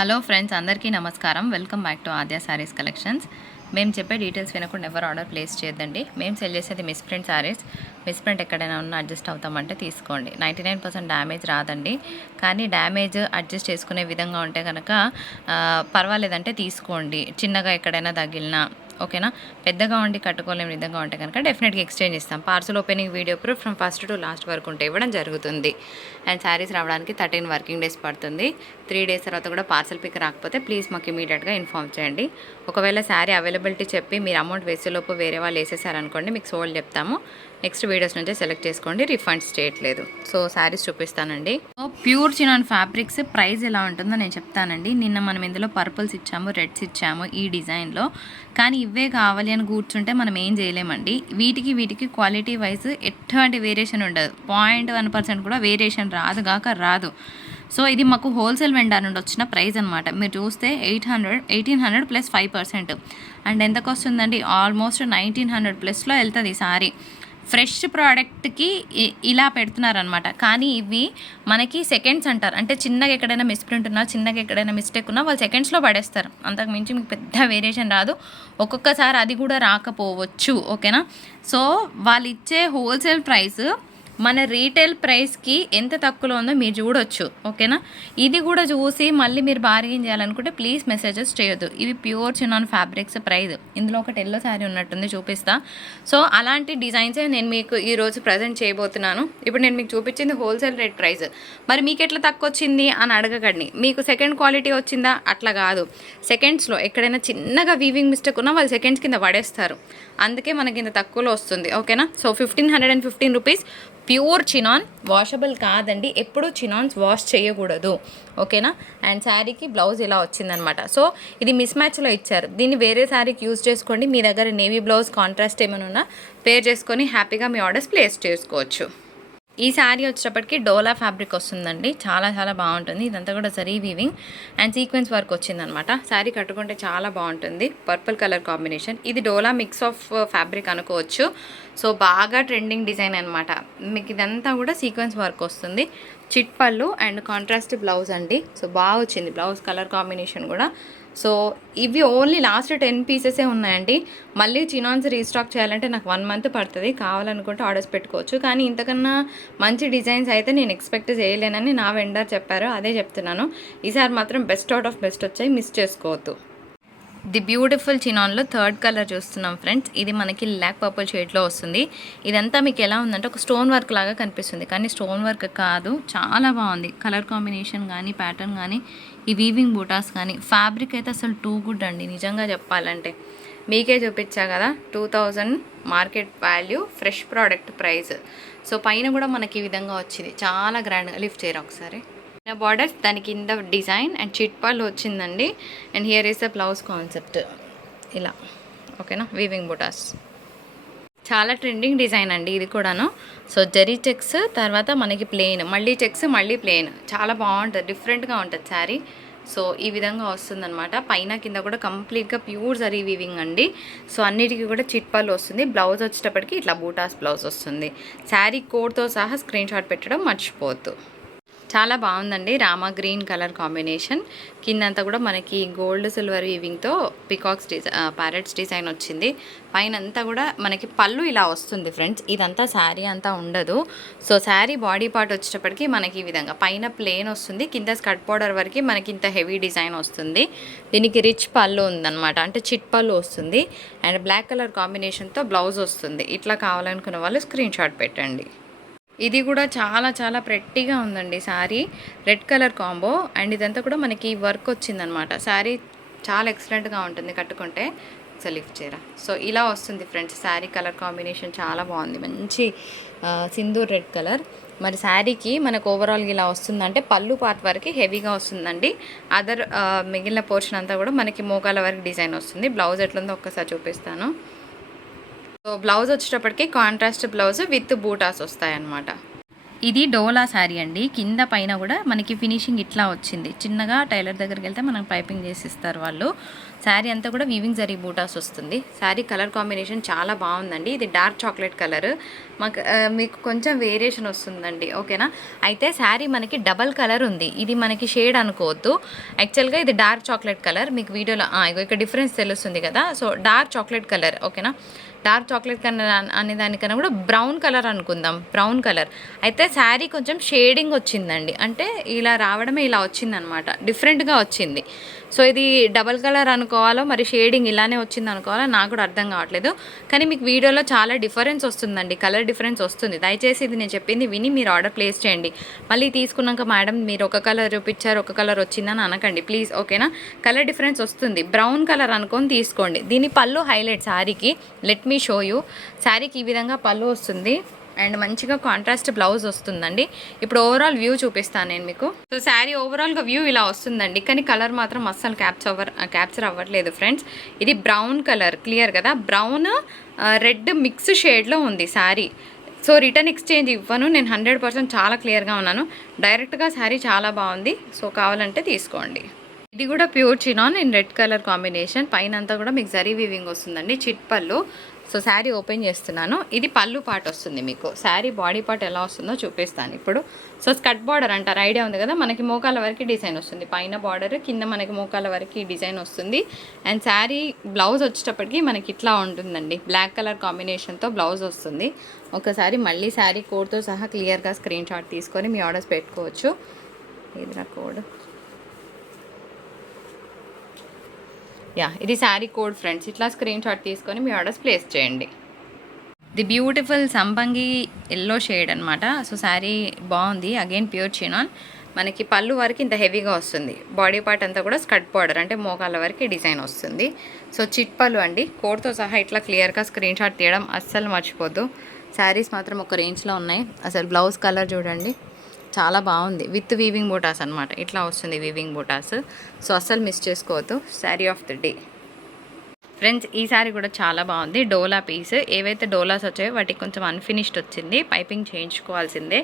Hello friends, అందరికీ నమస్కారం. Welcome back to Aadya saris collections. మేము చెప్పే డీటెయిల్స్ వినకుండా ఎవరు ఆర్డర్ ప్లేస్ చేయొద్దండి. మేము సెల్ చేసేది miss print saris. Miss print ఎక్కడైనా ఉన్నా అడ్జస్ట్ అవుతామంటే తీసుకోండి. 99% డ్యామేజ్ రాదండి. కానీ డ్యామేజ్ అడ్జస్ట్ చేసుకునే విధంగా ఉంటే కనుక పర్వాలేదంటే తీసుకోండి. చిన్నగా ఎక్కడైనా తగిలినా ఓకేనా. పెద్దగా ఉండి కట్టుకోలేని విధంగా ఉంటే కనుక డెఫినెట్గా ఎక్స్చేంజ్ ఇస్తాం. Parcel opening video proof from first to last వరకు ఉంటే ఇవ్వడం జరుగుతుంది. అండ్ శారీస్ రావడానికి 13 వర్కింగ్ డేస్ పడుతుంది. 3 డేస్ తర్వాత కూడా పార్సల్ పిక్ రాకపోతే ప్లీజ్ మాకు ఇమీడియట్గా ఇన్ఫామ్ చేయండి. ఒకవేళ శారీ అవైలబిలిటీ చెప్పి మీరు అమౌంట్ వేసేలోపు వేరే వాళ్ళు వేసేసారనుకోండి, మీకు సోల్డ్ చెప్తాము. నెక్స్ట్ వీడియోస్ నుంచే సెలెక్ట్ చేసుకోండి. రిఫండ్స్ చేయట్లేదు. సో శారీస్ చూపిస్తానండి. So pure chinon fabrics price ఎలా ఉంటుందో నేను చెప్తానండి. నిన్న మనం ఇందులో పర్పుల్స్ ఇచ్చాము, రెడ్స్ ఇచ్చాము ఈ డిజైన్లో. కానీ ఇవే కావాలి అని కూర్చుంటే మనం ఏం చేయలేమండి. వీటికి క్వాలిటీ వైజ్ ఎటువంటి వేరియేషన్ ఉండదు. 0.1% కూడా వేరియేషన్ రాదు. సో ఇది మాకు హోల్సేల్ వెండర్ నుండి వచ్చిన ప్రైస్ అనమాట. మీరు చూస్తే 1800 ప్లస్ 5%. అండ్ ఎంతకు వస్తుందండి? ఆల్మోస్ట్ 1900 ప్లస్లో వెళ్తుంది ఈ సారీ. ఫ్రెష్ ప్రోడక్ట్కి ఇలా పెడుతున్నారనమాట. కానీ ఇవి మనకి సెకండ్స్ అంటారు. అంటే చిన్నగా ఎక్కడైనా మిస్ప్రింట్ ఉన్నా, చిన్నగా ఎక్కడైనా మిస్టేక్ ఉన్నా వాళ్ళు సెకండ్స్లో పడేస్తారు. అంతకు మించి మీకు పెద్ద వేరియేషన్ రాదు. ఒక్కొక్కసారి అది కూడా రాకపోవచ్చు. ఓకేనా. సో వాళ్ళు ఇచ్చే హోల్సేల్ ప్రైస్ మన రీటైల్ ప్రైస్కి ఎంత తక్కువలో ఉందో మీరు చూడొచ్చు. ఓకేనా. ఇది కూడా చూసి మళ్ళీ మీరు బార్గెన్ చేయాలనుకుంటే ప్లీజ్ మెసేజెస్ చేయొద్దు. ఇవి ప్యూర్ చినాన్ ఫ్యాబ్రిక్స్ ప్రైస్. ఇందులో ఒకటి ఎల్లో శారీ ఉన్నట్టుంది, చూపిస్తా. సో అలాంటి డిజైన్సే నేను మీకు ఈరోజు ప్రజెంట్ చేయబోతున్నాను. ఇప్పుడు నేను మీకు చూపించింది హోల్సేల్ రేట్ ప్రైస్. మరి మీకు ఎట్లా తక్కువ వచ్చింది అని అడగకండి. మీకు సెకండ్ క్వాలిటీ వచ్చిందా? అట్లా కాదు. సెకండ్స్లో ఎక్కడైనా చిన్నగా వీవింగ్ మిస్టేక్ ఉన్నా వాళ్ళు సెకండ్స్ కింద పడేస్తారు. అందుకే మనకి ఇంత తక్కువలో వస్తుంది. ఓకేనా. So 1515 rupees pure chinon. Washable కాదండి. ఎప్పుడూ చినాన్స్ వాష్ చేయకూడదు. ఓకేనా. అండ్ శారీకి బ్లౌజ్ ఇలా వచ్చిందనమాట. సో ఇది మిస్ మ్యాచ్లో ఇచ్చారు. దీన్ని వేరే శారీకి యూజ్ చేసుకోండి. మీ దగ్గర నేవీ బ్లౌజ్ కాంట్రాస్ట్ ఏమైనా ఉన్నా పేర్ చేసుకొని హ్యాపీగా మీ ఆర్డర్స్ ప్లేస్ చేసుకోవచ్చు. ఈ శారీ వచ్చేటప్పటికి డోలా ఫ్యాబ్రిక్ వస్తుందండి. చాలా చాలా బాగుంటుంది. ఇదంతా కూడా zari weaving and sequence work వచ్చిందనమాట. శారీ కట్టుకుంటే చాలా బాగుంటుంది. Purple colour combination. ఇది డోలా మిక్స్ ఆఫ్ ఫ్యాబ్రిక్ అనుకోవచ్చు. సో బాగా ట్రెండింగ్ డిజైన్ అనమాట. మీకు ఇదంతా కూడా సీక్వెన్స్ వర్క్ వస్తుంది. చిట్ పళ్ళు అండ్ కాంట్రాస్ట్ బ్లౌజ్ అండి. సో బాగా వచ్చింది బ్లౌజ్ కలర్ కాంబినేషన్ కూడా. సో ఇవి ఓన్లీ లాస్ట్ 10 పీసెసే ఉన్నాయండి. మళ్ళీ చినాన్స్ రీస్టాక్ చేయాలంటే నాకు 1 మంత్ పడుతుంది. కావాలనుకుంటే ఆర్డర్స్ పెట్టుకోవచ్చు. కానీ ఇంతకన్నా మంచి డిజైన్స్ అయితే నేను ఎక్స్పెక్ట్ చేయలేనని నా వెండర్ చెప్పారు. అదే చెప్తున్నాను. ఈసారి మాత్రం బెస్ట్ అవుట్ ఆఫ్ బెస్ట్ వచ్చాయి. మిస్ చేసుకోవద్దు. ది బ్యూటిఫుల్ చినాన్లో 3rd కలర్ చూస్తున్నాం ఫ్రెండ్స్. ఇది మనకి బ్లాక్ పర్పుల్ షేడ్లో వస్తుంది. ఇదంతా మీకు ఎలా ఉందంటే ఒక స్టోన్ వర్క్ లాగా కనిపిస్తుంది, కానీ స్టోన్ వర్క్ కాదు. చాలా బాగుంది కలర్ కాంబినేషన్ కానీ, ప్యాటర్న్ కానీ, ఈ వీవింగ్ బూటాస్ కానీ. ఫ్యాబ్రిక్ అయితే అసలు టూ గుడ్ అండి నిజంగా చెప్పాలంటే. మీకే చూపించా కదా 2000 market value, fresh product price. So పైన కూడా మనకి ఈ విధంగా వచ్చింది. చాలా గ్రాండ్గా. లిఫ్ట్ చేయరా ఒకసారి. బార్డర్స్, దాని కింద డిజైన్ అండ్ చిట్ పళ్ళు వచ్చిందండి. And here is the blouse concept ఇలా. ఓకేనా. వీవింగ్ బుటాస్ చాలా ట్రెండింగ్ డిజైన్ అండి ఇది కూడాను. సో జరీ చెక్స్, తర్వాత మనకి ప్లెయిన్, మళ్ళీ చెక్స్, మళ్ళీ ప్లెయిన్. చాలా బాగుంటుంది, డిఫరెంట్గా ఉంటుంది శారీ. సో ఈ విధంగా వస్తుందన్నమాట. పైన కింద కూడా కంప్లీట్గా ప్యూర్ జరీ వీవింగ్ అండి. సో అన్నిటికీ కూడా చిట్ పళ్ళు వస్తుంది. బ్లౌజ్ వచ్చేటప్పటికి ఇట్లా బూటాస్ బ్లౌజ్ వస్తుంది. శారీ కోడ్తో సహా స్క్రీన్ షాట్ పెట్టడం మర్చిపోవద్దు. చాలా బాగుందండి. Rama green colour combination. కిందంతా కూడా మనకి గోల్డ్ సిల్వర్ వీవింగ్తో పికాక్స్ ప్యారెట్స్ డిజైన్ వచ్చింది. పైన అంతా కూడా మనకి పళ్ళు ఇలా వస్తుంది ఫ్రెండ్స్. ఇదంతా శారీ అంతా ఉండదు. సో శారీ బాడీ పార్ట్ వచ్చేటప్పటికి మనకి ఈ విధంగా పైన ప్లెయిన్ వస్తుంది. కింద స్కర్ట్ బోర్డర్ వరకు మనకి ఇంత హెవీ డిజైన్ వస్తుంది. దీనికి రిచ్ పళ్ళు ఉందన్నమాట, అంటే చిట్ పళ్ళు వస్తుంది. అండ్ బ్లాక్ కలర్ కాంబినేషన్తో బ్లౌజ్ వస్తుంది. ఇట్లా కావాలనుకున్న వాళ్ళు స్క్రీన్ షాట్ పెట్టండి. ఇది కూడా చాలా చాలా ప్రెట్టీగా ఉందండి sari. Red colour combo. And ఇదంతా కూడా మనకి వర్క్ వచ్చిందనమాట. శారీ చాలా ఎక్సలెంట్గా ఉంటుంది కట్టుకుంటే. ఒకసారి లిఫ్ట్ చేయరా. సో ఇలా వస్తుంది ఫ్రెండ్స్. శారీ కలర్ కాంబినేషన్ చాలా బాగుంది. మంచి సింధూర్ రెడ్ కలర్. మరి శారీకి మనకు ఓవరాల్గా ఇలా వస్తుందంటే పళ్ళు పార్ట్ వరకు హెవీగా వస్తుందండి. అదర్ మిగిలిన పోర్షన్ అంతా కూడా మనకి మోకాల వరకు డిజైన్ వస్తుంది. బ్లౌజ్ ఎట్లుందో ఒక్కసారి చూపిస్తాను. సో బ్లౌజ్ వచ్చేటప్పటికి కాంట్రాస్ట్ బ్లౌజ్ విత్ బూటాస్ వస్తాయన్నమాట. ఇది డోలా శారీ అండి. కింద పైన కూడా మనకి ఫినిషింగ్ ఇట్లా వచ్చింది. చిన్నగా టైలర్ దగ్గరికి వెళ్తే మనకు పైపింగ్ చేసి ఇస్తారు వాళ్ళు. శారీ అంతా కూడా వీవింగ్ జరీ బూటాస్ వస్తుంది. శారీ కలర్ కాంబినేషన్ చాలా బాగుందండి. ఇది డార్క్ చాక్లెట్ కలర్, మీకు కొంచెం వేరియేషన్ వస్తుందండి, ఓకేనా. అయితే శారీ మనకి డబల్ కలర్ ఉంది. ఇది మనకి షేడ్ అనుకోవద్దు, యాక్చువల్గా ఇది డార్క్ చాక్లెట్ కలర్. మీకు వీడియోలో ఇక్కడ డిఫరెన్స్ తెలుస్తుంది కదా. సో డార్క్ చాక్లెట్ కలర్, ఓకేనా. డార్క్ చాక్లెట్ కలర్ అనే దానికన్నా కూడా బ్రౌన్ కలర్ అనుకుందాం, బ్రౌన్ కలర్. అయితే శారీ కొంచెం షేడింగ్ వచ్చిందండి, అంటే ఇలా రావడమే ఇలా వచ్చిందనమాట, డిఫరెంట్గా వచ్చింది. సో ఇది డబల్ కలర్ అనుకోవాలో మరి షేడింగ్ ఇలానే వచ్చింది అనుకోవాలో నాకు కూడా అర్థం కావట్లేదు. కానీ మీకు వీడియోలో చాలా డిఫరెన్స్ వస్తుందండి, కలర్ డిఫరెన్స్ వస్తుంది. దయచేసి ఇది నేను చెప్పింది విని మీరు ఆర్డర్ ప్లేస్ చేయండి. మళ్ళీ తీసుకున్నాక మేడం మీరు ఒక కలర్ చూపించారు ఒక కలర్ వచ్చిందని అనకండి ప్లీజ్, ఓకేనా. కలర్ డిఫరెన్స్ వస్తుంది, బ్రౌన్ కలర్ అనుకొని తీసుకోండి. దీని పళ్ళు హైలైట్ శారీకి, లెట్ మీ షో యూ. శారీకి ఈ విధంగా పళ్ళు వస్తుంది అండ్ మంచిగా కాంట్రాస్ట్ బ్లౌజ్ వస్తుందండి. ఇప్పుడు ఓవరాల్ వ్యూ చూపిస్తాను నేను మీకు. సో శారీ ఓవరాల్గా వ్యూ ఇలా వస్తుందండి, కానీ కలర్ మాత్రం అస్సలు క్యాప్చర్ అవ్వట్లేదు ఫ్రెండ్స్. ఇది బ్రౌన్ కలర్, క్లియర్ కదా, బ్రౌన్ రెడ్ మిక్స్ షేడ్లో ఉంది శారీ. సో రిటర్న్ ఎక్స్చేంజ్ ఇవ్వను నేను, 100% చాలా క్లియర్గా ఉన్నాను. డైరెక్ట్గా శారీ చాలా బాగుంది, సో కావాలంటే తీసుకోండి. ఇది కూడా pure chinon in red colour combination. పైన అంతా కూడా మీకు జరీ వీవింగ్ వస్తుందండి, చిట్ పళ్ళు. సో శారీ ఓపెన్ చేస్తున్నాను. ఇది పళ్ళు పార్ట్ వస్తుంది మీకు. శారీ బాడీ పార్ట్ ఎలా వస్తుందో చూపిస్తాను ఇప్పుడు. సో స్కర్ట్ బార్డర్ అంటారు, ఐడియా ఉంది కదా. మనకి మోకాల వరకు డిజైన్ వస్తుంది, పైన బార్డర్, కింద మనకి మోకాల వరకు డిజైన్ వస్తుంది. అండ్ శారీ బ్లౌజ్ వచ్చేటప్పటికి మనకి ఇట్లా ఉంటుందండి, బ్లాక్ కలర్ కాంబినేషన్తో బ్లౌజ్ వస్తుంది. ఒకసారి మళ్ళీ శారీ కోడ్తో సహా క్లియర్గా స్క్రీన్ షాట్ తీసుకొని మీ ఆర్డర్స్ పెట్టుకోవచ్చు. ఇది నా కోడ్, ఇది శారీ కోడ్ ఫ్రెండ్స్. ఇట్లా స్క్రీన్ షాట్ తీసుకొని మీ ఆర్డర్స్ ప్లేస్ చేయండి. ది బ్యూటిఫుల్ సంపంగి ఎల్లో షేడ్ అనమాట. సో శారీ బాగుంది, అగైన్ ప్యూర్ చినాన్. మనకి పళ్ళు వరకు ఇంత హెవీగా వస్తుంది, బాడీ పార్ట్ అంతా కూడా స్కర్ట్ బార్డర్ అంటే మోకాళ్ళ వరకు డిజైన్ వస్తుంది. సో చిట్ పళ్ళు అండి, కోడ్తో సహా ఇట్లా క్లియర్గా స్క్రీన్ షాట్ తీయడం అస్సలు మర్చిపోద్దు. శారీస్ మాత్రం ఒక రేంజ్లో ఉన్నాయి. అసలు బ్లౌజ్ కలర్ చూడండి, చాలా బాగుంది, విత్ వీవింగ్ బూటాస్ అనమాట. ఇట్లా వస్తుంది వీవింగ్ బూటాస్. సో అస్సలు మిస్ చేసుకోవద్దు. Sari of the day friends. ఈ శారీ కూడా చాలా బాగుంది, డోలా పీస్. ఏవైతే డోలాస్ వచ్చాయో వాటికి కొంచెం అన్ఫినిష్డ్ వచ్చింది, పైపింగ్ చేయించుకోవాల్సిందే.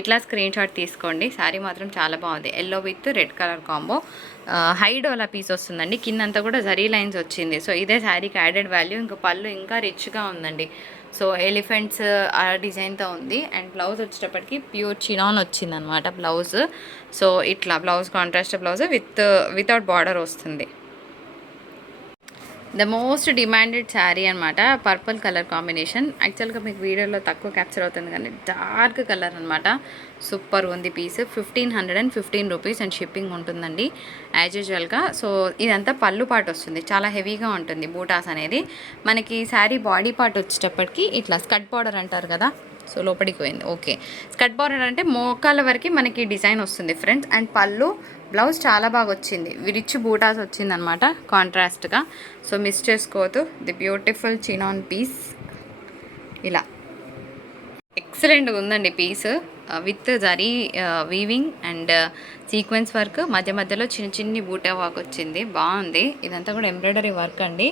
ఇట్లా స్క్రీన్ షాట్ తీసుకోండి. శారీ మాత్రం చాలా బాగుంది, yellow with red colour combo. హై డోలా పీస్ వస్తుందండి, కిందంతా కూడా జరీ లైన్స్ వచ్చింది. సో ఇదే శారీకి యాడెడ్ వాల్యూ. ఇంకా పళ్ళు ఇంకా రిచ్గా ఉందండి. సో ఎలిఫెంట్స్ ఆ డిజైన్తో ఉంది. అండ్ బ్లౌజ్ వచ్చేటప్పటికి ప్యూర్ చినాన్ వచ్చిందనమాట బ్లౌజ్. సో ఇట్లా blouse contrast blouse without border వస్తుంది. ద మోస్ట్ డిమాండెడ్ శారీ అనమాట, పర్పుల్ కలర్ కాంబినేషన్. యాక్చువల్గా మీకు వీడియోలో తక్కువ క్యాప్చర్ అవుతుంది కానీ డార్క్ కలర్ అనమాట. సూపర్ ఉంది పీస్. 1515 రూపీస్ అండ్ షిప్పింగ్ ఉంటుందండి యాజ్ యూజువల్గా. సో ఇదంతా పళ్ళు పార్ట్ వస్తుంది, చాలా హెవీగా ఉంటుంది బూటాస్ అనేది. మనకి శారీ బాడీ పార్ట్ వచ్చేటప్పటికి ఇట్లా స్కర్ట్ బార్డర్ అంటారు కదా, సో లోపలికి పోయింది, ఓకే. స్కర్ట్ బార్డర్ అంటే మోకాళ్ళ వరకు మనకి డిజైన్ వస్తుంది ఫ్రెండ్స్. అండ్ పళ్ళు బ్లౌజ్ చాలా బాగా వచ్చింది, రిచ్ బూటాస్ వచ్చిందనమాట కాంట్రాస్ట్గా. సో మిస్ చేసుకోవద్దు. ది బ్యూటిఫుల్ చినాన్ పీస్ ఇలా ఎక్సలెంట్గా ఉందండి piece, with zari weaving and sequence work, మధ్య మధ్యలో చిన్ని బూటా వర్క్ వచ్చింది, బాగుంది. ఇదంతా కూడా ఎంబ్రాయిడరీ వర్క్ అండి.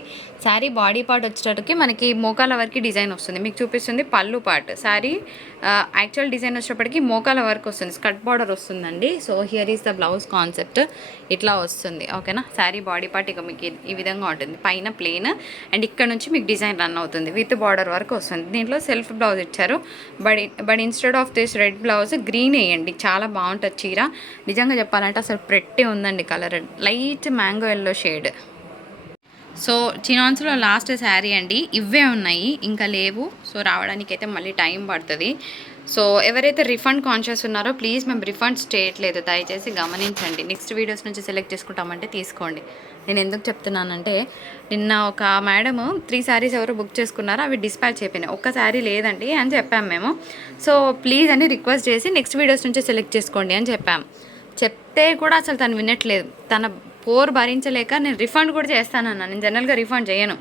శారీ బాడీ పార్ట్ వచ్చేటప్పటికి మనకి మోకాల వరకు డిజైన్ వస్తుంది, మీకు చూపిస్తుంది పళ్ళు పార్ట్. శారీ యాక్చువల్ డిజైన్ వచ్చేటప్పటికి మోకాల వరకు వస్తుంది, స్కర్ట్ బార్డర్ వస్తుందండి. So here is the blouse concept, ఇట్లా వస్తుంది, ఓకేనా. శారీ బాడీ పార్ట్ ఇక మీకు ఈ విధంగా ఉంటుంది, పైన ప్లెయిన్ అండ్ ఇక్కడ నుంచి మీకు డిజైన్ రన్ అవుతుంది, విత్ బార్డర్ వరకు వస్తుంది. దీంట్లో సెల్ఫ్ బ్లౌజ్ ఇచ్చారు, but instead of this red blouse green వేయండి, చాలా బాగుంటుంది చీర. నిజంగా చెప్పాలంటే అసలు pretty ఉందండి colour, light mango yellow shade. So చినాన్స్లో లాస్ట్ శారీ అండి, ఇవే ఉన్నాయి ఇంకా లేవు. సో రావడానికి అయితే మళ్ళీ టైం పడుతుంది. సో ఎవరైతే రిఫండ్ కాన్షియస్ ఉన్నారో ప్లీజ్ మేము రిఫండ్స్ చేయట్లేదు, దయచేసి గమనించండి. నెక్స్ట్ వీడియోస్ నుంచి సెలెక్ట్ చేసుకుంటామంటే తీసుకోండి. నేను ఎందుకు చెప్తున్నానంటే నిన్న ఒక మేడము 3 శారీస్ ఎవరు బుక్ చేసుకున్నారో అవి డిస్పాచ్ అయిపోయినాయి, ఒక్క శారీ లేదండి అని చెప్పాము మేము. సో ప్లీజ్ అని రిక్వెస్ట్ చేసి నెక్స్ట్ వీడియోస్ నుంచి సెలెక్ట్ చేసుకోండి అని చెప్తే కూడా అసలు తను వినట్లేదు. తన పోర్ భరించలేక నేను రిఫండ్ కూడా చేస్తానన్నా, నేను జనరల్గా రిఫండ్ చేయను.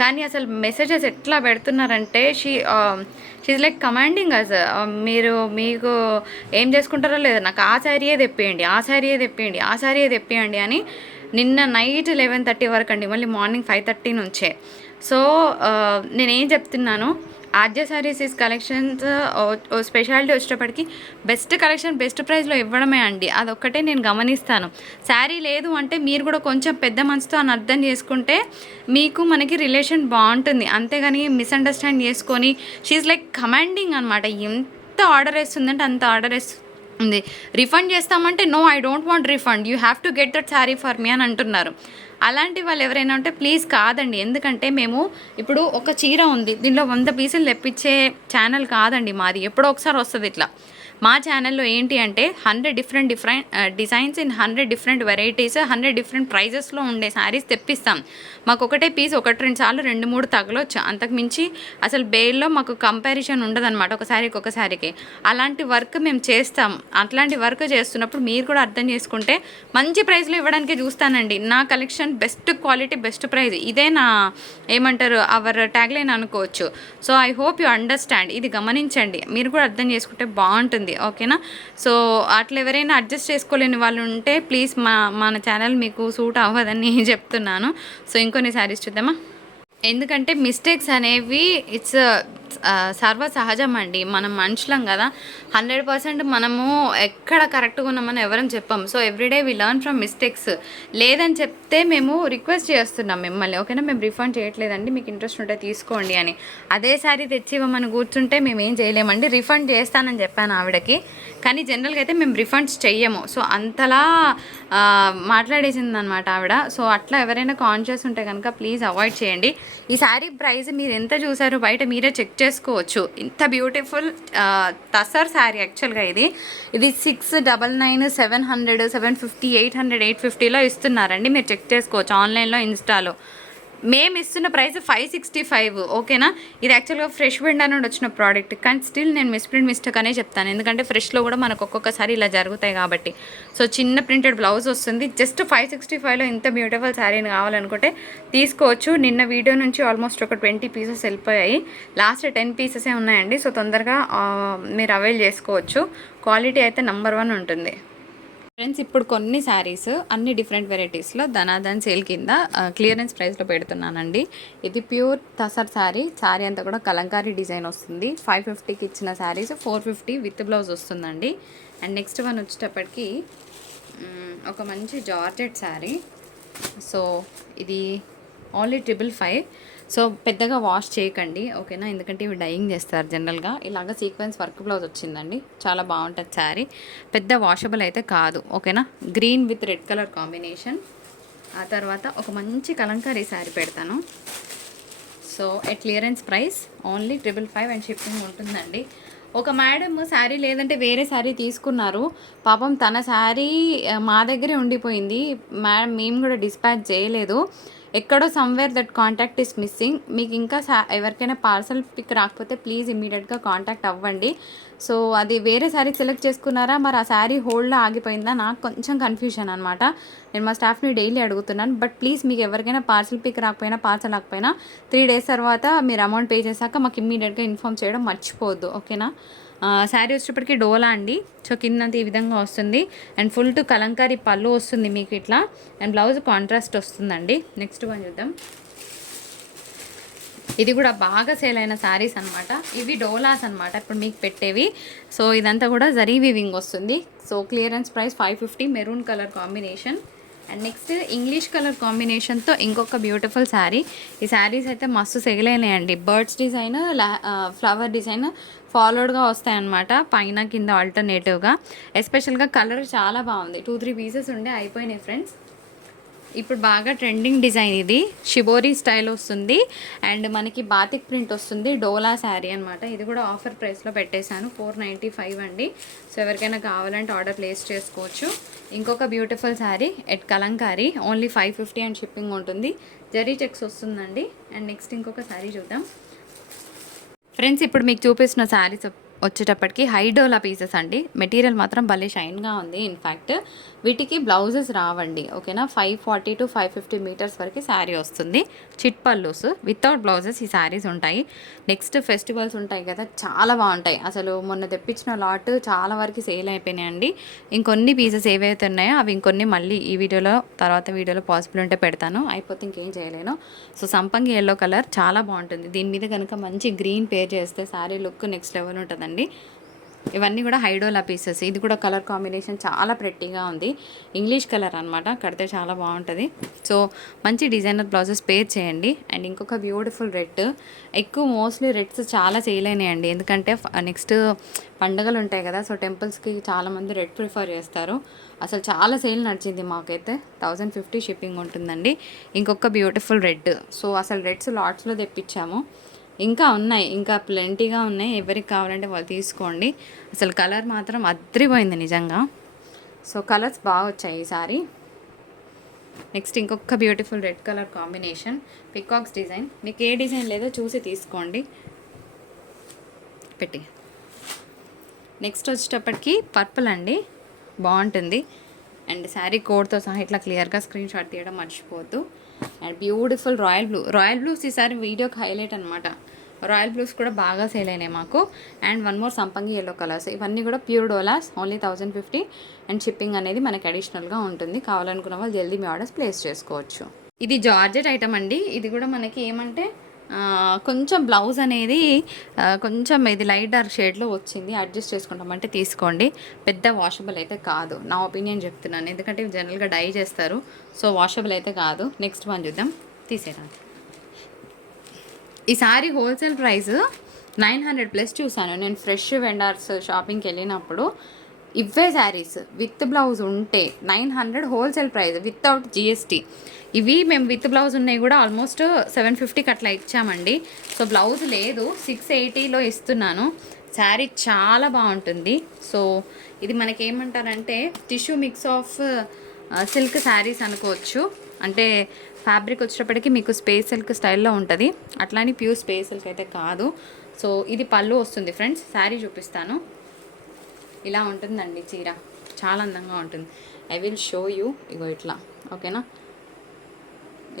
కానీ అసలు మెసేజెస్ ఎట్లా పెడుతున్నారంటే షీజ్ లైక్ కమాండింగ్ అస్, మీకు ఏం చేసుకుంటారో లేదో నాకు ఆ శారీయే తెప్పేయండి, ఆ శారీయే తెప్పేయండి, ఆ శారీయే తెప్పేయండి అని. నిన్న నైట్ 11:30 వరకు అండి, మళ్ళీ మార్నింగ్ 5:30 నుంచే. సో నేనేం చెప్తున్నాను, ఆద్య శారీస్ కలెక్షన్స్ స్పెషాలిటీ వచ్చేటప్పటికి బెస్ట్ కలెక్షన్ బెస్ట్ ప్రైస్లో ఇవ్వడమే అండి. అదొక్కటే నేను గమనిస్తాను. శారీ లేదు అంటే మీరు కూడా కొంచెం పెద్ద మనసుతో అని అర్థం చేసుకుంటే మీకు మనకి రిలేషన్ బాగుంటుంది. అంతేగాని మిస్అండర్స్టాండ్ చేసుకొని షీఈ్ లైక్ కమాండింగ్ అనమాట. ఎంత ఆర్డర్ వేస్తుందంటే అంత ఆర్డర్ వేస్తుంది. రిఫండ్ చేస్తామంటే no, I don't want refund, you have to get that sari for me అని అంటున్నారు. అలాంటి వాళ్ళు ఎవరైనా ఉంటే ప్లీజ్ కాదండి. ఎందుకంటే మేము ఇప్పుడు ఒక చీర ఉంది, దీనిలో 100 పీసులు తెప్పించే ఛానల్ కాదండి మాది. ఎప్పుడో ఒకసారి వస్తుంది ఇట్లా. మా ఛానల్లో ఏంటి అంటే 100 different designs in 100 different varieties 100 different ప్రైజెస్లో ఉండే శారీస్ తెప్పిస్తాం. మాకు ఒకటే పీస్ 1-2 సార్లు 2-3 తగలొచ్చు. అంతకుమించి అసలు బేల్లో మాకు కంపారిజన్ ఉండదన్నమాట ఒక శారీకి ఒక శారీకి. అలాంటి వర్క్ మేము చేస్తాం. అట్లాంటి వర్క్ చేస్తున్నప్పుడు మీరు కూడా అర్థం చేసుకుంటే మంచి ప్రైస్లో ఇవ్వడానికి చూస్తానండి. నా collection best quality best price, ఇదే నా ఏమంటారు అవర్ ట్యాగ్లైన్ అనుకోవచ్చు. So I hope you understand. ఇది గమనించండి, మీరు కూడా అర్థం చేసుకుంటే బాగుంటుంది. ఓకేనా? సో అట్లా ఎవరైనా అడ్జస్ట్ చేసుకోలేని వాళ్ళు ఉంటే ప్లీజ్ మన ఛానల్ మీకు సూట్ అవ్వదని నేను చెప్తున్నాను. సో ఇంకొన్ని శారీస్ చూద్దామా. ఎందుకంటే మిస్టేక్స్ అనేవి ఇట్స్ సర్వసహజం అండి. మనం మనుషులం కదా, 100% మనము ఎక్కడ కరెక్ట్గా ఉన్నామని ఎవరం చెప్పాం. So everyday we learn from mistakes. లేదని చెప్తే మేము రిక్వెస్ట్ చేస్తున్నాం మిమ్మల్ని, ఓకేనా? మేము రిఫండ్ చేయట్లేదండి, మీకు ఇంట్రెస్ట్ ఉంటే తీసుకోండి అని. అదే సారీ తెచ్చి ఇవ్వమని కూర్చుంటే మేము ఏం చేయలేమండి. రిఫండ్ చేస్తానని చెప్పాను ఆవిడకి, కానీ జనరల్గా అయితే మేము రిఫండ్స్ చెయ్యము. సో అంతలా మాట్లాడేసింది అనమాట ఆవిడ. సో అట్లా ఎవరైనా కాన్షియస్ ఉంటే కనుక ప్లీజ్ అవాయిడ్ చేయండి. ఈ శారీ ప్రైస్ మీరు ఎంత చూసారు బయట మీరే చెక్ చేసుకోవచ్చు. ఇంత బ్యూటిఫుల్ తసర్ శారీ యాక్చువల్గా ఇది 699, 700, 750, 800, 850లో ఇస్తున్నారండి. మీరు చెక్ చేసుకోవచ్చు ఆన్లైన్లో, ఇన్స్టాలో. మేము ఇస్తున్న ప్రైస్ 565, ఓకేనా? ఇది యాక్చువల్గా ఫ్రెష్ విండా నుండి వచ్చిన ప్రోడక్ట్, కానీ స్టిల్ నేను మిస్టేక్ అనే చెప్తాను. ఎందుకంటే ఫ్రెష్లో కూడా మనకు ఒక్కొక్కసారి ఇలా జరుగుతాయి కాబట్టి. సో చిన్న ప్రింటెడ్ బ్లౌజ్ వస్తుంది. జస్ట్ 565లో ఇంత బ్యూటిఫుల్ శారీని కావాలనుకుంటే తీసుకోవచ్చు. నిన్న వీడియో నుంచి ఆల్మోస్ట్ ఒక 20 పీసెస్ వెళ్ళిపోయాయి. లాస్ట్ 10 పీసెసే ఉన్నాయండి. సో తొందరగా మీరు అవైల్ చేసుకోవచ్చు. క్వాలిటీ అయితే నెంబర్ 1 ఉంటుంది. ఫ్రెండ్స్, ఇప్పుడు కొన్ని శారీస్ అన్ని డిఫరెంట్ వెరైటీస్లో ధనాధన్ సేల్ కింద క్లియరెన్స్ ప్రైస్లో పెడుతున్నానండి. ఇది ప్యూర్ తసర్ శారీ అంతా కూడా కలంకారీ డిజైన్ వస్తుంది. 550కి ఇచ్చిన శారీస్ 450 విత్ బ్లౌజ్ వస్తుందండి. అండ్ నెక్స్ట్ వన్ వచ్చేటప్పటికి ఒక మంచి జార్జెట్ శారీ. సో ఇది ఓన్లీ 555. సో పెద్దగా వాష్ చేయకండి, ఓకేనా? ఎందుకంటే ఇవి డైయింగ్ చేస్తారు జనరల్గా. ఇలాగ సీక్వెన్స్ వర్క్ బ్లౌజ్ వచ్చిందండి, చాలా బాగుంటుంది శారీ. పెద్ద వాషబుల్ అయితే కాదు, ఓకేనా? Green with red colour combination. ఆ తర్వాత ఒక మంచి కలంకారీ శారీ పెడతాను. So clearance price only 555 and shipping ఉంటుందండి. ఒక మేడం శారీ లేదంటే వేరే శారీ తీసుకున్నారు. పాపం తన శారీ మా దగ్గరే ఉండిపోయింది. మేడం మేము కూడా డిస్పాచ్ చేయలేదు. ఎక్కడో somewhere that contact is missing. మీకు ఇంకా ఎవరికైనా పార్సల్ పిక్ రాకపోతే ప్లీజ్ ఇమ్మీడియట్గా కాంటాక్ట్ అవ్వండి. సో అది వేరే శారీ సెలెక్ట్ చేసుకున్నారా, మరి ఆ శారీ హోల్డ్లో ఆగిపోయిందా, నాకు కొంచెం కన్ఫ్యూజన్ అనమాట. నేను మా స్టాఫ్ని డైలీ అడుగుతున్నాను. బట్ ప్లీజ్ మీకు ఎవరికైనా పార్సల్ పిక్ రాకపోయినా పార్సల్ రాకపోయినా 3 days తర్వాత మీరు అమౌంట్ పే చేశాక మాకు ఇమ్మీడియట్గా ఇన్ఫామ్ చేయడం మర్చిపోవద్దు, ఓకేనా? శారీ వచ్చేటప్పటికి డోలా అండి. సో కిందంతా ఈ విధంగా వస్తుంది. అండ్ ఫుల్ టు కలంకారీ పళ్ళు వస్తుంది మీకు ఇట్లా. అండ్ బ్లౌజ్ కాంట్రాస్ట్ వస్తుందండి. నెక్స్ట్ వన్ చూద్దాం. ఇది కూడా బాగా సేల్ అయిన శారీస్ అనమాట. ఇవి డోలాస్ అనమాట ఇప్పుడు మీకు పెట్టేవి. సో ఇదంతా కూడా జరీ వీవింగ్ వస్తుంది. So clearance price 550, maroon colour combination. And next English colour కాంబినేషన్తో ఇంకొక బ్యూటిఫుల్ శారీ. ఈ శారీస్ అయితే మస్తు సెగలైనాయండి. బర్డ్స్ డిజైన్, ఫ్లవర్ డిజైన్ ఫాలోడ్గా వస్తాయన్నమాట, పైన కింద ఆల్టర్నేటివ్గా. ఎస్పెషల్గా కలర్ చాలా బాగుంది. 2-3 పీసెస్ ఉండే అయిపోయినాయి ఫ్రెండ్స్. ఇప్పుడు బాగా ట్రెండింగ్ డిజైన్ ఇది. షిబోరీ స్టైల్ వస్తుంది అండ్ మనకి బాతిక్ ప్రింట్ వస్తుంది. డోలా శారీ అనమాట. ఇది కూడా ఆఫర్ ప్రైస్లో పెట్టేశాను, 495 అండి. సో ఎవరికైనా కావాలంటే ఆర్డర్ ప్లేస్ చేసుకోవచ్చు. ఇంకొక beautiful sari at Kalamkari, only 550 and shipping ఉంటుంది. జరీ చెక్స్ వస్తుందండి. అండ్ నెక్స్ట్ ఇంకొక శారీ చూద్దాం ఫ్రెండ్స్. ఇప్పుడు మీకు చూపిస్తున్న శారీస్ వచ్చేటప్పటికి హైడోలా పీసెస్ అండి. మెటీరియల్ మాత్రం భలే షైన్గా ఉంది. ఇన్ఫ్యాక్ట్ వీటికి బ్లౌజెస్ రావండి, ఓకేనా. 540 to 550 మీటర్స్ వరకు శారీ వస్తుంది. చిట్ పల్లూస్ వితౌట్ బ్లౌజెస్ ఈ శారీస్ ఉంటాయి. నెక్స్ట్ ఫెస్టివల్స్ ఉంటాయి కదా, చాలా బాగుంటాయి. అసలు మొన్న తెప్పించిన లాట్ చాలా వరకు సేల్ అయిపోయినాయండి. ఇంకొన్ని పీసెస్ ఏవైతే ఉన్నాయో అవి ఇంకొన్ని మళ్ళీ ఈ వీడియోలో తర్వాత వీడియోలో పాసిబుల్ ఉంటే పెడతాను, అయిపోతే ఇంకేం చేయలేను. సో సంపంగి ఎల్లో కలర్ చాలా బాగుంటుంది. దీని మీద కనుక మంచి గ్రీన్ పేర్ చేస్తే శారీ లుక్ నెక్స్ట్ లెవెల్ ఉంటుందండి. ఇవన్నీ కూడా హైడోలా పీసెస్. ఇది కూడా కలర్ కాంబినేషన్ చాలా ప్రెట్టీగా ఉంది. ఇంగ్లీష్ కలర్ అనమాట, కడితే చాలా బాగుంటుంది. సో మంచి డిజైనర్ బ్లౌజెస్ పేర్ చేయండి. అండ్ ఇంకొక బ్యూటిఫుల్ రెడ్, ఎక్కువ మోస్ట్లీ రెడ్స్ చాలా చేయలేనాయండి, ఎందుకంటే నెక్స్ట్ పండుగలు ఉంటాయి కదా. సో టెంపుల్స్కి చాలామంది రెడ్ ప్రిఫర్ చేస్తారు. అసలు చాలా సేల్ నడిచింది మాకైతే. 1050 షిప్పింగ్ ఉంటుందండి. ఇంకొక బ్యూటిఫుల్ రెడ్. సో అసలు రెడ్స్ లాట్స్లో తెప్పించాము, ఇంకా ఉన్నాయి, ఇంకా ప్లెంటీగా ఉన్నాయి. ఎవరికి కావాలంటే వాళ్ళు తీసుకోండి. అసలు కలర్ మాత్రం అద్రిపోయింది నిజంగా. సో కలర్స్ బాగా వచ్చాయి ఈసారి. నెక్స్ట్ ఇంకొక beautiful red colour combination, peacocks design. మీకు ఏ డిజైన్ లేదో చూసి తీసుకోండి పెట్టి. నెక్స్ట్ వచ్చేటప్పటికి పర్పుల్ అండి, బాగుంటుంది. అండ్ శారీ కోడ్తో సహా ఇట్లా క్లియర్గా స్క్రీన్ షాట్ తీయడం మర్చిపోవద్దు. And beautiful royal blue. Royal blues ఈసారి వీడియోకి హైలైట్ అనమాట. రాయల్ బ్లూస్ కూడా బాగా సేల్ అయినాయి మాకు. అండ్ వన్ మోర్ సంపంగి ఎల్లో కలర్స్. ఇవన్నీ కూడా pure Doulos, only 1050. And shipping అనేది మనకి అడిషనల్గా ఉంటుంది. కావాలనుకున్న వాళ్ళు జల్దీ మీ ఆర్డర్స్ ప్లేస్ చేసుకోవచ్చు. ఇది జార్జెట్ ఐటమ్ అండి. ఇది కూడా మనకి ఏమంటే కొంచెం బ్లౌజ్ అనేది కొంచెం ఇది లైట్ డార్క్ షేడ్లో వచ్చింది, అడ్జస్ట్ చేసుకుంటామంటే తీసుకోండి. పెద్ద వాషబుల్ అయితే కాదు, నా ఒపీనియన్ చెప్తున్నాను, ఎందుకంటే ఇవి జనరల్గా డై చేస్తారు. సో వాషబుల్ అయితే కాదు. నెక్స్ట్ వన్ చూద్దాం, తీసేరా. ఈ సారీ హోల్సేల్ ప్రైస్ 900+ చూసాను నేను ఫ్రెష్ వెండర్స్ షాపింగ్కి వెళ్ళినప్పుడు. ఇవే శారీస్ విత్ బ్లౌజ్ ఉంటే 900 హోల్సేల్ ప్రైస్ వితౌట్ GST. ఇవి మేము విత్ బ్లౌజ్ ఉన్నాయి కూడా ఆల్మోస్ట్ 750కి అట్లా ఇచ్చామండి. సో బ్లౌజ్ లేదు, 680లో ఇస్తున్నాను. శారీ చాలా బాగుంటుంది. సో ఇది మనకి ఏమంటారంటే tissue mix of silk saris అనుకోవచ్చు. అంటే ఫ్యాబ్రిక్ వచ్చేటప్పటికి మీకు స్పేస్ సిల్క్ స్టైల్లో ఉంటుంది, అట్లానే ప్యూర్ స్పేస్ సిల్క్ అయితే కాదు. సో ఇది పళ్ళు వస్తుంది ఫ్రెండ్స్. శారీ చూపిస్తాను, ఇలా ఉంటుందండి చీర, చాలా అందంగా ఉంటుంది. I will show you. ఇగో ఇట్లా, ఓకేనా,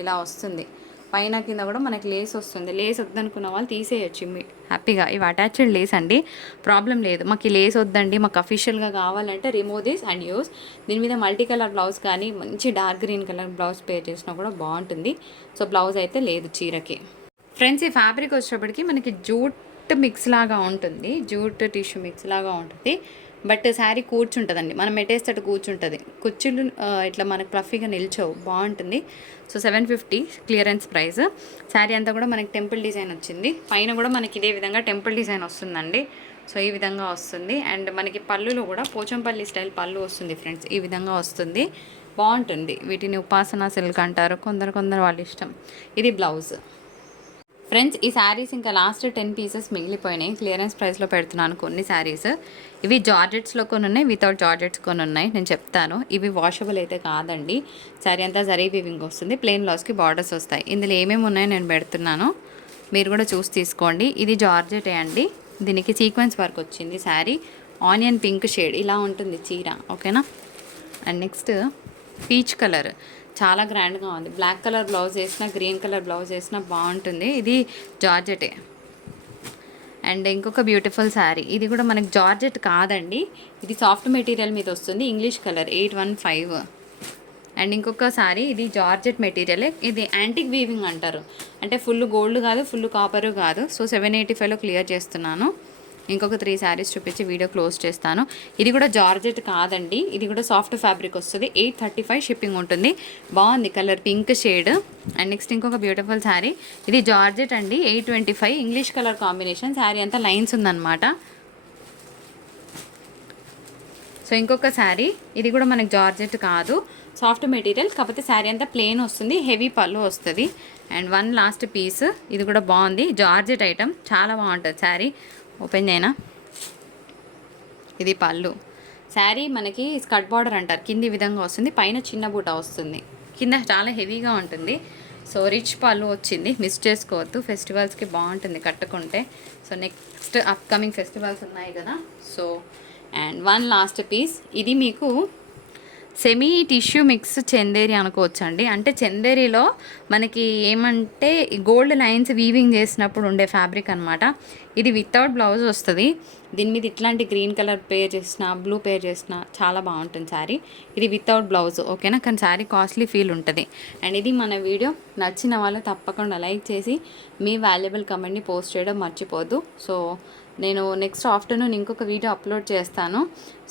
ఇలా వస్తుంది. పైన కింద కూడా మనకి లేస్ వస్తుంది. లేస్ వద్దనుకున్న వాళ్ళు తీసేయచ్చు హ్యాపీగా. ఇవి అటాచ్డ్ లేస్ అండి, ప్రాబ్లం లేదు. మాకు ఈ లేస్ వద్దండి, మాకు అఫీషియల్గా కావాలంటే రిమూవ్ దిస్ అండ్ యూస్. దీని మీద మల్టీ కలర్ బ్లౌజ్ కానీ మంచి డార్క్ గ్రీన్ కలర్ బ్లౌజ్ పేర్ చేసినా కూడా బాగుంటుంది. సో బ్లౌజ్ అయితే లేదు చీరకి. ఫ్రెండ్స్ ఈ ఫ్యాబ్రిక్ వచ్చేటప్పటికి మనకి జూట్ మిక్స్ లాగా ఉంటుంది, జూట్ టిష్యూ మిక్స్ లాగా ఉంటుంది. బట్ శారీ కూర్చుంటుందండి, మనం మెటేస్తట్టు కూర్చుంటుంది. కుర్చీలు ఇట్లా మనకు ఫ్లఫీగా నిల్చోవు, బాగుంటుంది. So 750 clearance price. శారీ అంతా కూడా మనకి టెంపుల్ డిజైన్ వచ్చింది. పైన కూడా మనకి ఇదే విధంగా టెంపుల్ డిజైన్ వస్తుందండి. సో ఈ విధంగా వస్తుంది. అండ్ మనకి పళ్ళులో కూడా పోచంపల్లి స్టైల్ పళ్ళు వస్తుంది ఫ్రెండ్స్, ఈ విధంగా వస్తుంది, బాగుంటుంది. వీటిని ఉపాసన సిల్క్ అంటారు, కొందరు వాళ్ళ ఇష్టం. ఇది బ్లౌజ్. ఫ్రెండ్స్ ఈ శారీస్ ఇంకా లాస్ట్ 10 పీసెస్ మిగిలిపోయినాయి. క్లియరెన్స్ ప్రైస్లో పెడుతున్నాను కొన్ని శారీస్. ఇవి జార్జెట్స్లో కొన్ని ఉన్నాయి, వితౌట్ జార్జెట్స్ కొన్ని ఉన్నాయి, నేను చెప్తాను. ఇవి వాషబుల్ అయితే కాదండి. శారీ అంతా జరీ వీవింగ్ వస్తుంది, ప్లెయిన్ బ్లౌజ్కి బార్డర్స్ వస్తాయి. ఇందులో ఏమేమి ఉన్నాయో నేను పెడుతున్నాను, మీరు కూడా చూసి తీసుకోండి. ఇది జార్జెటే అండి, దీనికి సీక్వెన్స్ వర్క్ వచ్చింది. శారీ ఆనియన్ పింక్ షేడ్ ఇలా ఉంటుంది చీర, ఓకేనా. అండ్ నెక్స్ట్ పీచ్ కలర్ చాలా గ్రాండ్గా ఉంది. బ్లాక్ కలర్ బ్లౌజ్ వేసినా గ్రీన్ కలర్ బ్లౌజ్ వేసినా బాగుంటుంది. ఇది జార్జెటే. అండ్ ఇంకొక బ్యూటిఫుల్ శారీ, ఇది కూడా మనకి జార్జెట్ కాదండి, ఇది సాఫ్ట్ మెటీరియల్ మీద వస్తుంది. English colour 815. అండ్ ఇంకొక శారీ, ఇది జార్జెట్ మెటీరియలే, ఇది యాంటిక్ వీవింగ్ అంటారు. అంటే ఫుల్ గోల్డ్ కాదు, ఫుల్ కాపరు కాదు. సో 785లో క్లియర్ చేస్తున్నాను. ఇంకొక 3 శారీస్ చూపించి వీడియో క్లోజ్ చేస్తాను. ఇది కూడా జార్జెట్ కాదండి, ఇది కూడా సాఫ్ట్ ఫ్యాబ్రిక్ వస్తుంది. 835 షిప్పింగ్ ఉంటుంది. బాగుంది colour, pink shade. And next ఇంకొక బ్యూటిఫుల్ శారీ, ఇది జార్జెట్ అండి, 825 ఇంగ్లీష్ కలర్ కాంబినేషన్. శారీ అంతా లైన్స్ ఉందన్నమాట. సో ఇంకొక శారీ, ఇది కూడా మనకి జార్జెట్ కాదు, సాఫ్ట్ మెటీరియల్, కాకపోతే శారీ అంతా ప్లెయిన్ వస్తుంది, హెవీ పళ్ళు వస్తుంది. అండ్ వన్ లాస్ట్ పీస్, ఇది కూడా బాగుంది, జార్జెట్ ఐటమ్, చాలా బాగుంటుంది శారీ. ఓపెన్ చేయనా, ఇది పళ్ళు. శారీ మనకి స్కర్ట్ బార్డర్ అంటారు, కింది విధంగా వస్తుంది, పైన చిన్న బూట వస్తుంది, కింద చాలా హెవీగా ఉంటుంది. సో రిచ్ పళ్ళు వచ్చింది, మిస్ చేసుకోవద్దు, ఫెస్టివల్స్కి బాగుంటుంది కట్టుకుంటే. సో నెక్స్ట్ అప్కమింగ్ ఫెస్టివల్స్ ఉన్నాయి కదా. So and one last piece, ఇది మీకు సెమీ టిష్యూ మిక్స్ చందేరి అనుకోవచ్చండి. అంటే చందేరిలో మనకి ఏమంటే గోల్డ్ లైన్స్ వీవింగ్ చేసినప్పుడు ఉండే ఫ్యాబ్రిక్ అనమాట. ఇది వితౌట్ బ్లౌజ్ వస్తుంది. దీని మీద ఇట్లాంటి గ్రీన్ కలర్ పేర్ చేసిన, బ్లూ పేర్ చేసిన చాలా బాగుంటుంది శారీ. ఇది వితౌట్ బ్లౌజ్, ఓకేనా. కానీ శారీ కాస్ట్లీ ఫీల్ ఉంటుంది. అండ్ ఇది మన వీడియో నచ్చిన వాళ్ళు తప్పకుండా లైక్ చేసి మీ వాల్యుబుల్ కమెంట్ని పోస్ట్ చేయడం మర్చిపోద్దు. సో నేను నెక్స్ట్ ఆఫ్టర్నూన్ ఇంకొక వీడియో అప్లోడ్ చేస్తాను.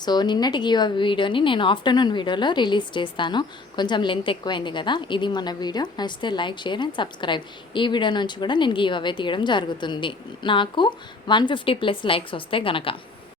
సో నిన్నటి గివ్ అవే వీడియోని నేను ఆఫ్టర్నూన్ వీడియోలో రిలీజ్ చేస్తాను. కొంచెం లెంత్ ఎక్కువైంది కదా. ఇది మన వీడియో. నచ్చితే లైక్, షేర్ అండ్ సబ్స్క్రైబ్. ఈ వీడియో నుంచి కూడా నేను గివ్ అవే తీయడం జరుగుతుంది నాకు 150+ లైక్స్ వస్తే గనక.